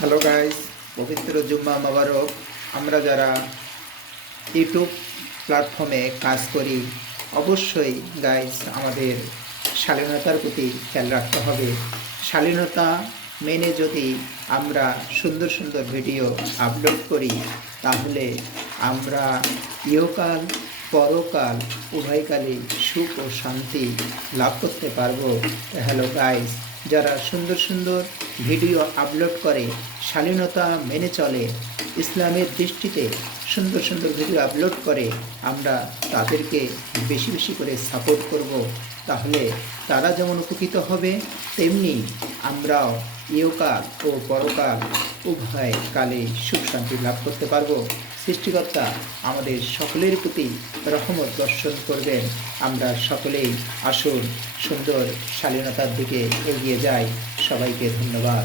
Hello guys পবিত্র জুম্মা মোবারক। আমরা যারা ইউটিউব প্ল্যাটফর্মে কাজ করি, অবশ্যই গাইস আমাদের শালীনতার প্রতি খেয়াল রাখতে হবে। শালীনতা মেনে যদি আমরা সুন্দর সুন্দর ভিডিও আপলোড করি, তাহলে আমরা ইহকাল, পরকাল উভয়কালে সুখ ও শান্তি লাভ করতে পারব। হ্যালো গাইস যারা সুন্দর সুন্দর ভিডিও আপলোড করে, শালীনতা মেনে চলে, ইসলামের দৃষ্টিতে সুন্দর সুন্দর ভিডিও আপলোড করে, আমরা তাদেরকে বেশি বেশি করে সাপোর্ট করব। তাহলে তারা যেমন উপকৃত হবে, তেমনি আমরাও ইহকাল ও পরকাল উভয় কালে সুখ শান্তি লাভ করতে পারব। সৃষ্টিকর্তা আমাদের সকলের প্রতি রহমত দর্শন করবেন। আমরা সকলেই আসুন সুন্দর শালীনতার দিকে এগিয়ে যাই সবাইকে ধন্যবাদ।